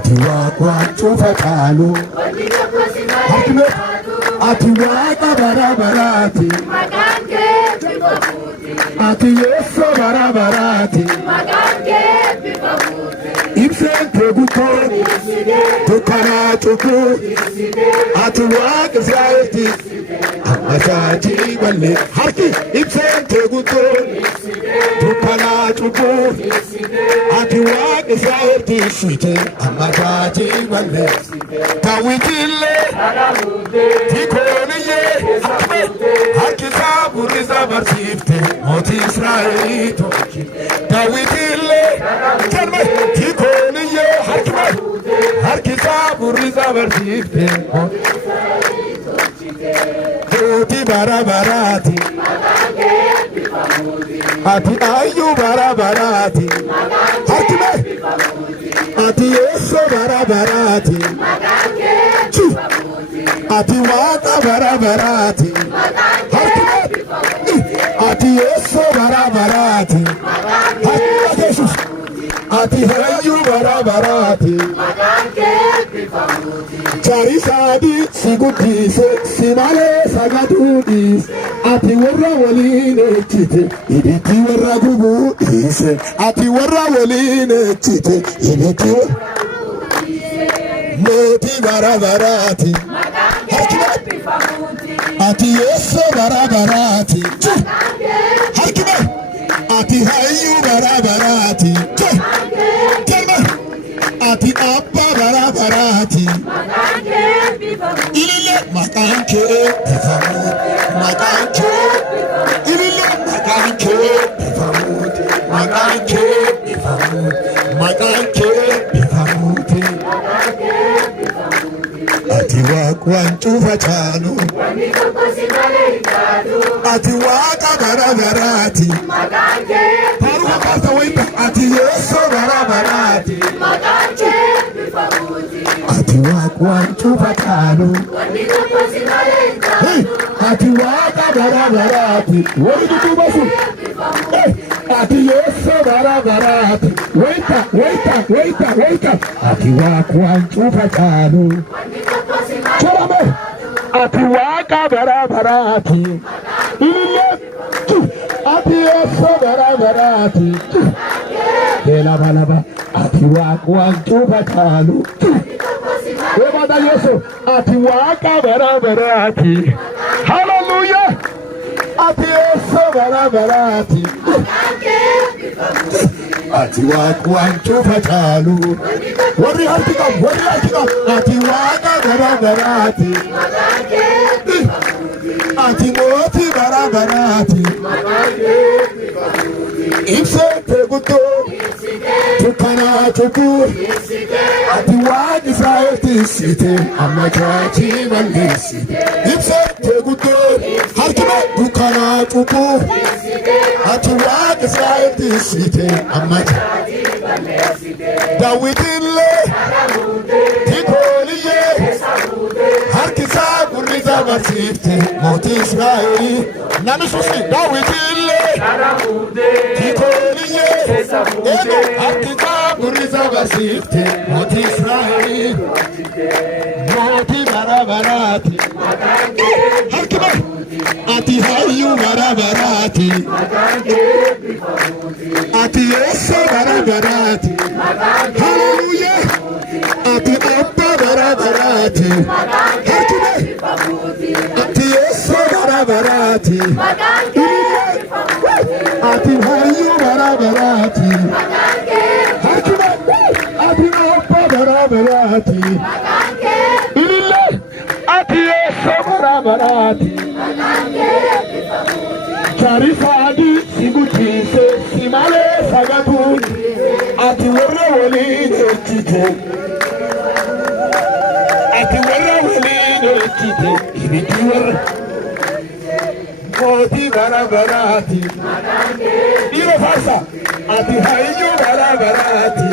ati waaqa cuufataanu ati waaqa barabaraati ati yesso barabaraati ibseen teegutoon dukkanaa cubbuu ati waaqa Israa'eelti ammasaatii ballee harki ibseen teegutoon dukkanaa cubbuu ati waaqa Israa'eelti site ammasaatii ballee Daawwitillee tikooniyyee harkisaa burrisaa barsiifte mootii Israa'el Daawwitillee tikooniyyee harkisaa burrisaa barsiifte mootii barabaraati ati ayyuu barabaraati harkime ati yesso barabaraati ati waaqa barabaraati harkime ati yesso barabaraati harkime Jesus ati hayyuu barabaraati Charisaadi si guddise si malee sagaduudhiis ati warra waliin ejjite ibitti warra gubuu dhiise ati warra waliin ejjite ibitti mootii barabaraati harkime ati yesso barabaraati harkime ati hayyuu barabaraati ati abba barabaraati ilile maqaan kee bifamuut maqaan kee ilile maqaan kee bifamuut maqaan kee bifamuut maqaan kee bifamuut ati waaqwaan cuufataanu ati waaqa barabaraati haruma kaasa wayita ati yesso barabaraati ati waaqwaan cuufataanu ati waaqa barabaraati wali duduuba sun ati yesso barabaraati wayita ati waaqwaan cuufataanu Chorame ati waaqa barabaraati ilile ati yesso barabaraati laba ati waaqwaan cuufataanu Ebada Yesu ati waaqa barabaraati hallelujah ati yesso barabaraati ati waaqwaan cuufataanu warri harkikam ati waaqa barabaraati ati mootii barabaraati ibseen teeguttoo dukkanaa cubbuu ati waaqa Israa'eelti site ammasaatii balleessite ibseen teeguttoo harkime dukkanaa cubbuu ati waaqa Israa'eelti site ammasaatii balleessite Daawwitillee tikooniyyee harkisaa burrisaa barsiifte mootii Israa'el namni susi Daawwitillee tikooniyyee harkisaa burrisaa barsiifte mootii Israa'el mootii barabaraati harkime ati hayyuu barabaraati ati yesso barabaraati hallelujah ati abba barabaraati harkime ati yesso barabaraati ati hayyuu barabaraati harkime ati abba barabaraati ilile ati yesso barabaraati Charisaadi si guddise si malee sagaduudhi ati warra waliin ejjite ibitti warra mootii barabaraati dhiira faarsa ati hayyuu barabaraati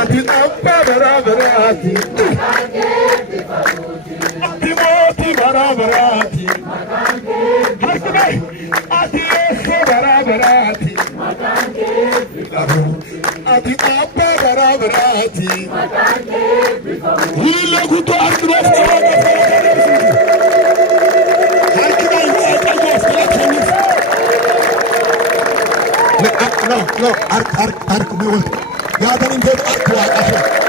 ati abba barabaraati ati mootii barabaraati harkime ati yesso barabaraati ati abba barabaraati birati hilo kuto arduros no ark me wol ya danin de ark wa